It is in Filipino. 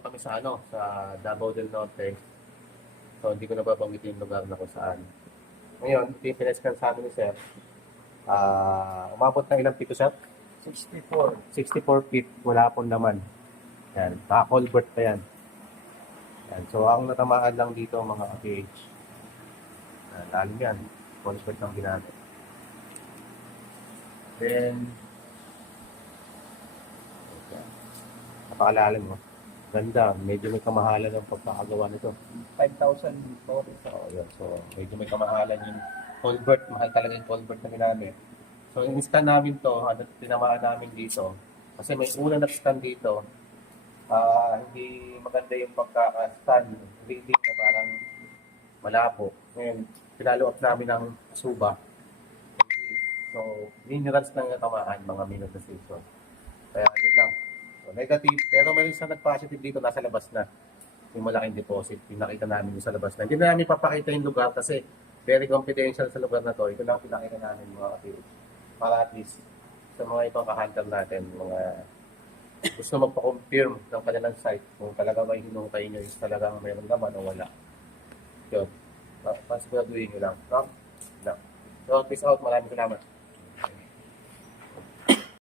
Dito kami sa sa Davao del Norte. So, hindi ko nababanggit yung lugar na kung saan. Ngayon, ito yung pineskan sa amin ni Sir. Umabot ng ilang feet to, Sir? 64. 64 feet. Wala pong laman. Yan. Naka-culvert pa yan. Yan. So, ang natamaan lang dito mga PH. Lalim yan. Culvert ng ginamit. Then, napakalalim mo. Ganda. Medyo may kamahalan ng pagkakagawa nito. 5,000 po. Yun. So, medyo may kamahalan yung culvert. Mahal talaga yung culvert na ginamit. So, in-scan namin to, tinamaan namin dito. Kasi may una nag-scan dito. Hindi maganda yung pagkaka-scan. Reading na parang malabo. Ngayon, pinalo up namin ng suba. So, minerals lang yung tamaan, mga mineralization. Kaya yun lang. So, negative. Pero may isang nag-positive dito, nasa labas na. Yung malaking deposit. Yung nakita namin yung sa labas na. Hindi na namin papakita yung lugar kasi very confidential sa lugar na to. Ito lang pinakita namin mga kapatid. Para at least sa mga ibang kahunter natin, mga gusto magpa-confirm ng kanilang site kung talaga may hinukay nyo is talagang mayroong laman o wala. Yun. Pasiguraduhin nyo lang. No? So, peace out. Maraming salamat.